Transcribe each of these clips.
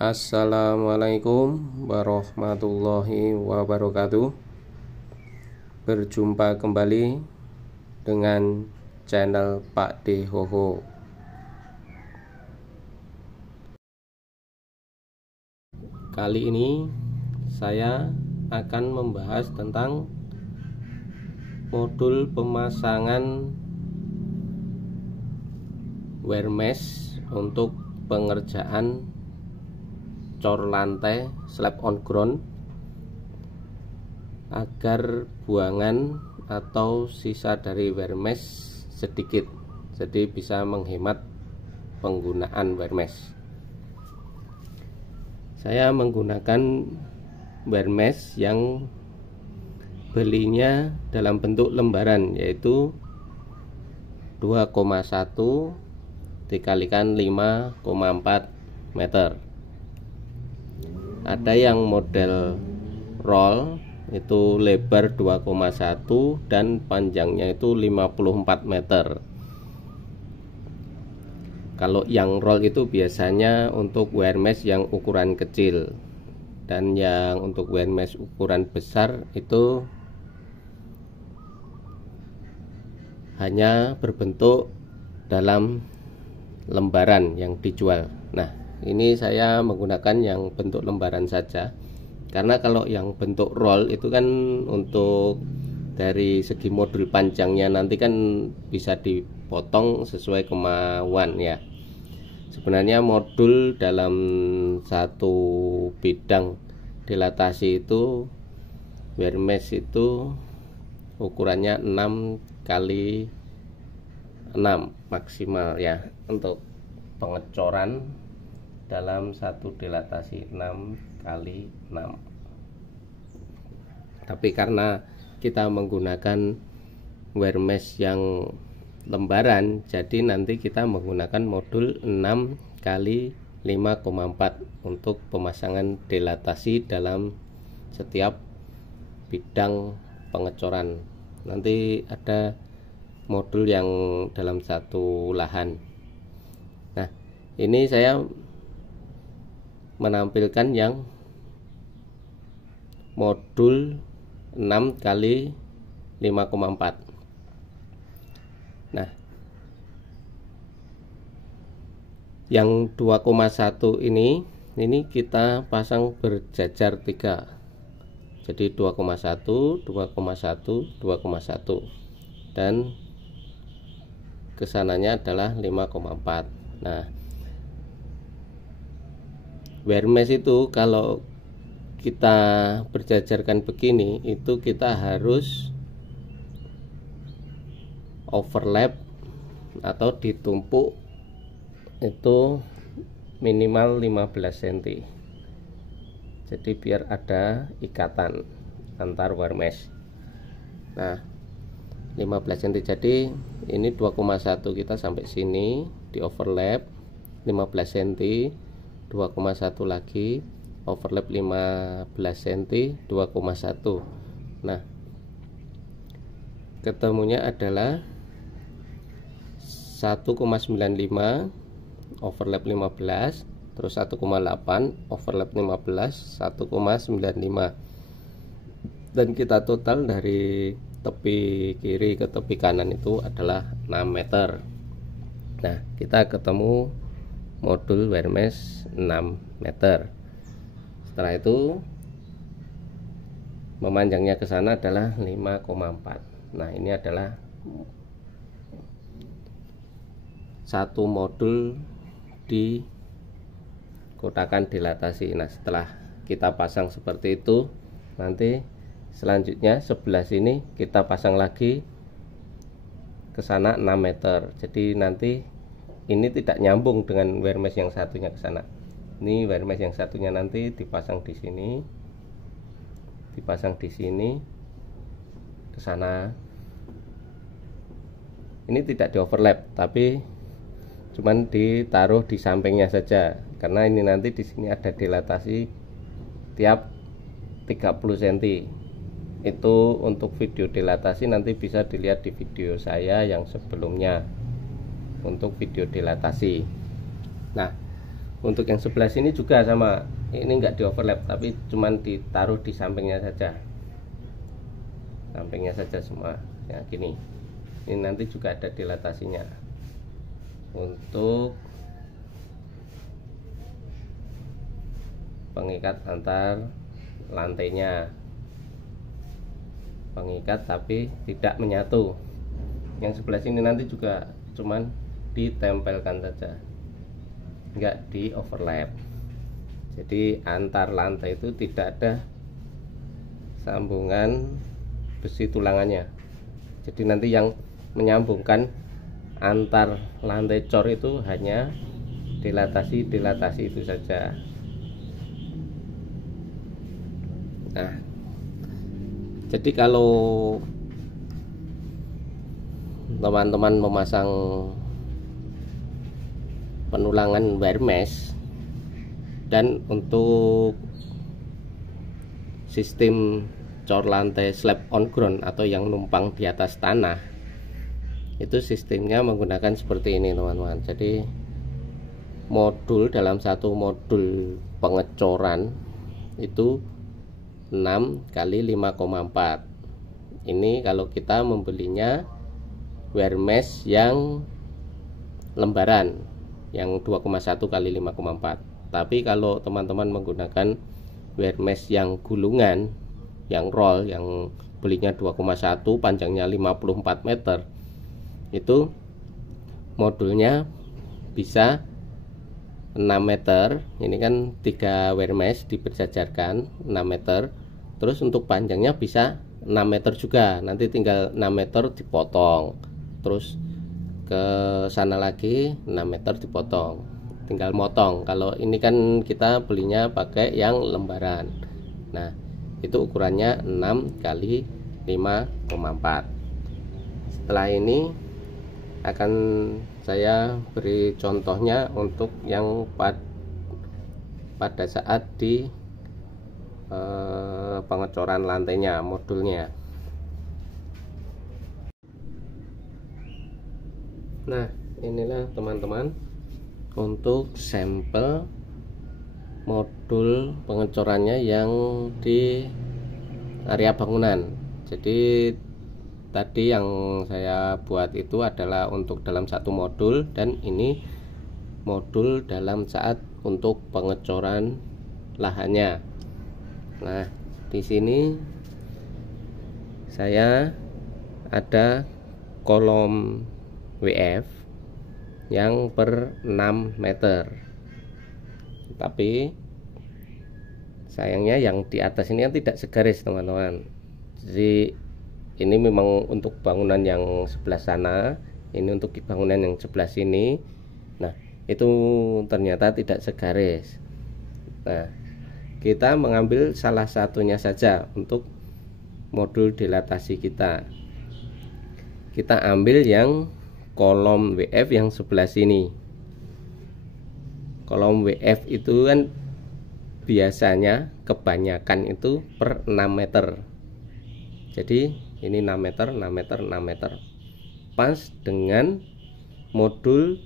Assalamualaikum warahmatullahi wabarakatuh. Berjumpa kembali dengan channel Pak D Hoho. Kali ini saya akan membahas tentang modul pemasangan wear mesh untuk pengerjaan cor lantai slab on ground agar buangan atau sisa dari wear mesh sedikit, jadi bisa menghemat penggunaan wear mesh. Saya menggunakan wear mesh yang belinya dalam bentuk lembaran, yaitu 2,1 dikalikan 5,4 meter. Ada yang model roll itu lebar 2,1 dan panjangnya itu 54 meter. Kalau yang roll itu biasanya untuk wear mesh yang ukuran kecil, dan yang untuk wear mesh ukuran besar itu hanya berbentuk dalam lembaran yang dijual. Nah, ini saya menggunakan yang bentuk lembaran saja, karena kalau yang bentuk roll itu kan untuk dari segi modul panjangnya nanti kan bisa dipotong sesuai kemauan ya. Sebenarnya modul dalam satu bidang dilatasi itu wear mesh itu ukurannya 6 kali 6 maksimal ya, untuk pengecoran dalam satu dilatasi 6 kali 6. Tapi karena kita menggunakan wear mesh yang lembaran, jadi nanti kita menggunakan modul 6 kali 5,4 untuk pemasangan dilatasi dalam setiap bidang pengecoran. Nanti ada modul yang dalam satu lahan. Nah, ini saya menampilkan yang modul 6 kali 5,4. Nah, yang 2,1 ini kita pasang berjajar 3. Jadi 2,1, 2,1, 2,1, dan kesananya adalah 5,4. Nah, wear mesh itu kalau kita berjajarkan begini, itu kita harus overlap atau ditumpuk itu minimal 15 cm. Jadi biar ada ikatan antar wear mesh. Nah, 15 cm, jadi ini 2,1 kita sampai sini di overlap 15 cm, 2,1 lagi overlap 15 cm, 2,1. Nah, ketemunya adalah 1,95 overlap 15, terus 1,8 overlap 15, 1,95, dan kita total dari tepi kiri ke tepi kanan itu adalah 6 meter. Nah, kita ketemu modul wear mesh 6 meter. Setelah itu memanjangnya ke sana adalah 5,4. Nah, ini adalah satu modul di kotakan dilatasi. Nah, setelah kita pasang seperti itu, nanti selanjutnya sebelah sini kita pasang lagi ke sana 6 meter. Jadi nanti ini tidak nyambung dengan wear mesh yang satunya ke sana. Ini wear mesh yang satunya nanti dipasang di sini, dipasang di sini, ke sana. Ini tidak di overlap, tapi cuman ditaruh di sampingnya saja, karena ini nanti di sini ada dilatasi tiap 30 cm. Itu untuk video dilatasi nanti bisa dilihat di video saya yang sebelumnya untuk video dilatasi. Nah, Untuk yang sebelah sini juga sama, ini enggak di overlap tapi cuman ditaruh di sampingnya saja, semua ya gini. Ini nanti juga ada dilatasinya untuk pengikat antar lantainya, pengikat tapi tidak menyatu. Yang sebelah sini nanti juga cuman ditempelkan saja, enggak di overlap. Jadi antar lantai itu tidak ada sambungan besi tulangannya. Jadi nanti yang menyambungkan antar lantai cor itu hanya dilatasi itu saja. Nah, jadi kalau teman-teman memasang penulangan wire mesh dan untuk sistem cor lantai slab on ground atau yang numpang di atas tanah, itu sistemnya menggunakan seperti ini teman-teman. Jadi modul, dalam satu modul pengecoran itu 6 kali 5,4. Ini kalau kita membelinya wire mesh yang lembaran yang 2,1 kali 5,4. Tapi kalau teman-teman menggunakan wire mesh yang gulungan, yang roll, yang belinya 2,1, panjangnya 54 meter, itu modulnya bisa 6 meter. Ini kan 3 wire mesh diberjajarkan 6 meter. Terus untuk panjangnya bisa 6 meter juga. Nanti tinggal 6 meter dipotong. Terus ke sana lagi 6 meter dipotong. Tinggal motong. Kalau ini kan kita belinya pakai yang lembaran. Nah, itu ukurannya 6 kali 5,4. Setelah ini akan saya beri contohnya untuk yang pada saat di pengecoran lantainya, modulnya. Nah, inilah teman-teman untuk sampel modul pengecorannya yang di area bangunan. Jadi tadi yang saya buat itu adalah untuk dalam satu modul, dan ini modul dalam saat untuk pengecoran lahannya. Nah, di sini saya ada kolom WF yang per 6 meter. Tapi sayangnya yang di atas ini kan tidak segaris teman-teman. Jadi ini memang untuk bangunan yang sebelah sana, ini untuk bangunan yang sebelah sini. Nah, itu ternyata tidak segaris. Nah, kita mengambil salah satunya saja untuk modul dilatasi kita. Kita ambil yang kolom WF yang sebelah sini. Kolom WF itu kan biasanya kebanyakan itu per 6 meter. Jadi ini 6 meter, 6 meter, 6 meter. Pas dengan modul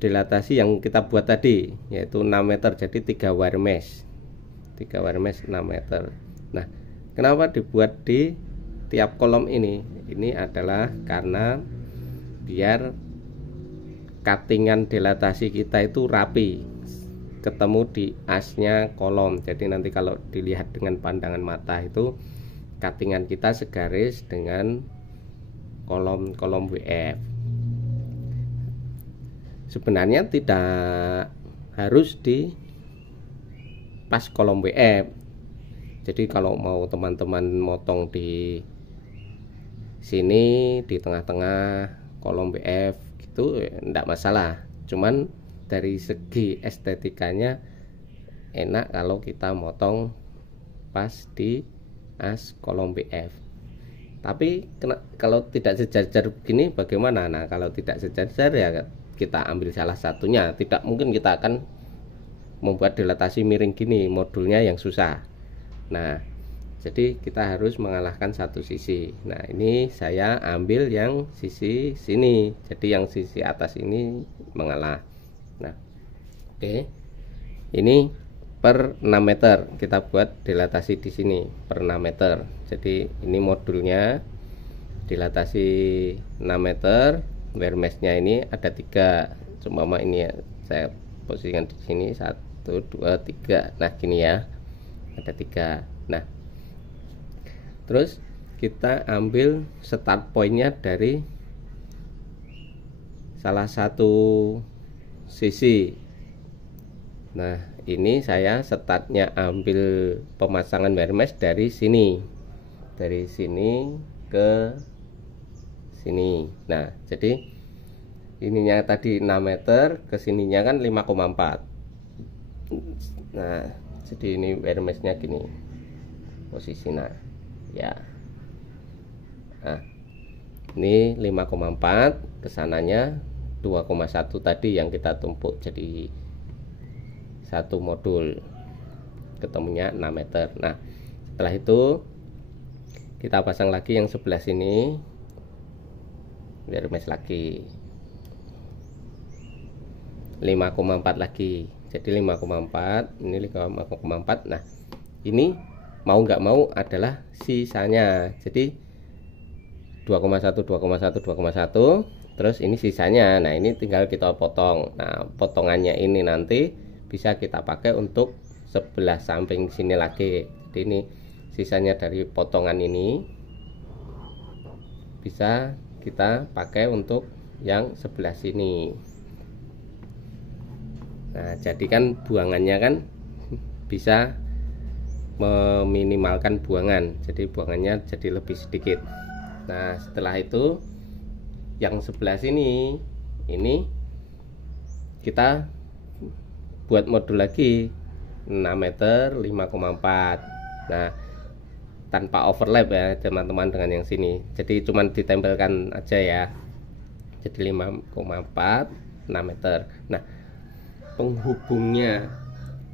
dilatasi yang kita buat tadi, yaitu 6 meter. Jadi 3 wire mesh. 3 wire mesh 6 meter. Nah, kenapa dibuat di tiap kolom ini? Ini adalah karena biar cuttingan dilatasi kita itu rapi, ketemu di asnya kolom. Jadi nanti kalau dilihat dengan pandangan mata itu cuttingan kita segaris dengan kolom WF. Sebenarnya tidak harus di pas kolom WF. Jadi kalau mau teman-teman motong di sini di tengah-tengah kolom WF gitu enggak masalah. Cuman dari segi estetikanya enak kalau kita motong pas di as kolom WF. Tapi kalau tidak sejajar begini bagaimana? Nah, kalau tidak sejajar ya kita ambil salah satunya. Tidak mungkin kita akan membuat dilatasi miring gini, modulnya yang susah. Nah, jadi kita harus mengalahkan satu sisi. Nah, ini saya ambil yang sisi sini. Jadi yang sisi atas ini mengalah. Nah, Oke, ini per 6 meter kita buat dilatasi di sini per 6 meter. Jadi ini modulnya dilatasi 6 meter. Wear mesh-nya ini ada 3, cuma ini ya saya posisikan di sini 1 2 3. Nah gini ya, ada 3. Nah terus kita ambil start pointnya dari salah satu sisi. Nah ini saya startnya ambil pemasangan wear mesh dari sini ke sini. Nah jadi ininya tadi 6 meter, kesininya kan 5,4. Nah jadi ini wear mesh-nya gini posisinya ya. Nah ini 5,4, kesananya 2,1 tadi yang kita tumpuk jadi satu modul, ketemunya 6 meter. Nah setelah itu kita pasang lagi yang sebelah sini wear mesh lagi 5,4 lagi, jadi 5,4, ini 5,4. Nah ini mau nggak mau adalah sisanya, jadi 2,1 2,1 2,1, terus ini sisanya. Nah ini tinggal kita potong. Nah potongannya ini nanti bisa kita pakai untuk sebelah samping sini lagi. Jadi ini sisanya dari potongan ini bisa kita pakai untuk yang sebelah sini. Nah jadi kan buangannya kan bisa meminimalkan buangan, jadi buangannya jadi lebih sedikit. Nah setelah itu yang sebelah sini ini kita buat modul lagi 6 meter 5,4. Nah tanpa overlap ya teman-teman dengan yang sini, jadi cuman ditempelkan aja ya. Jadi 5,4 6 meter. Nah penghubungnya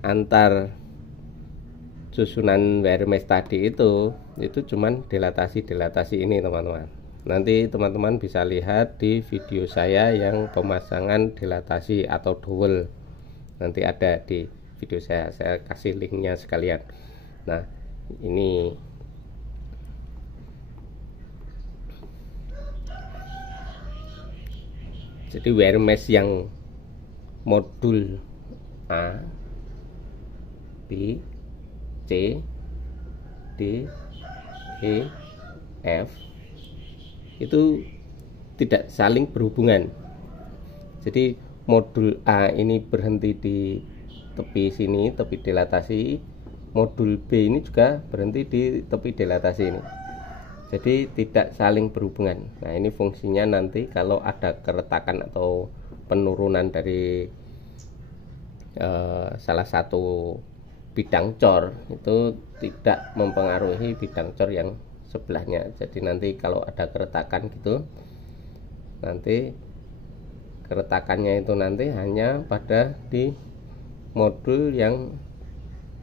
antar susunan wear mesh tadi itu cuman dilatasi ini teman-teman. Nanti teman-teman bisa lihat di video saya yang pemasangan dilatasi atau dowel, nanti ada di video saya kasih linknya sekalian. Nah ini jadi wear mesh yang modul A, B, C, D, E, F itu tidak saling berhubungan. Jadi modul A ini berhenti di tepi sini, tepi dilatasi. Modul B ini juga berhenti di tepi dilatasi ini. Jadi tidak saling berhubungan. Nah ini fungsinya nanti kalau ada keretakan atau penurunan dari salah satu bidang cor, itu tidak mempengaruhi bidang cor yang sebelahnya. Jadi nanti kalau ada keretakan gitu, nanti keretakannya itu nanti hanya pada di modul yang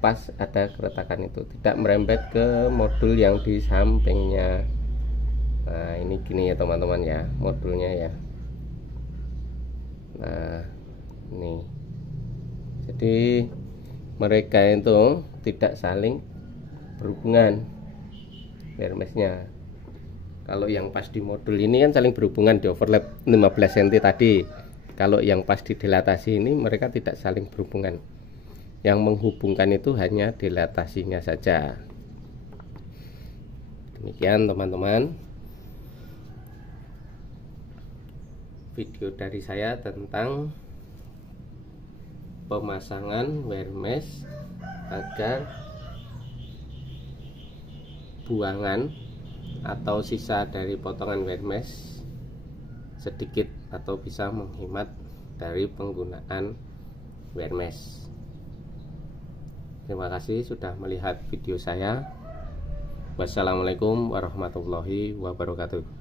pas ada keretakan itu, tidak merembet ke modul yang di sampingnya. Nah ini gini ya teman-teman ya modulnya ya. Nah ini jadi mereka itu tidak saling berhubungan wear mesh-nya. Kalau yang pas di modul ini kan saling berhubungan, di overlap 15 cm tadi. Kalau yang pas di dilatasi ini mereka tidak saling berhubungan. Yang menghubungkan itu hanya dilatasinya saja. Demikian teman-teman video dari saya tentang pemasangan wear mesh agar buangan atau sisa dari potongan wear mesh sedikit atau bisa menghemat dari penggunaan wear mesh. Terima kasih sudah melihat video saya. Wassalamualaikum warahmatullahi wabarakatuh.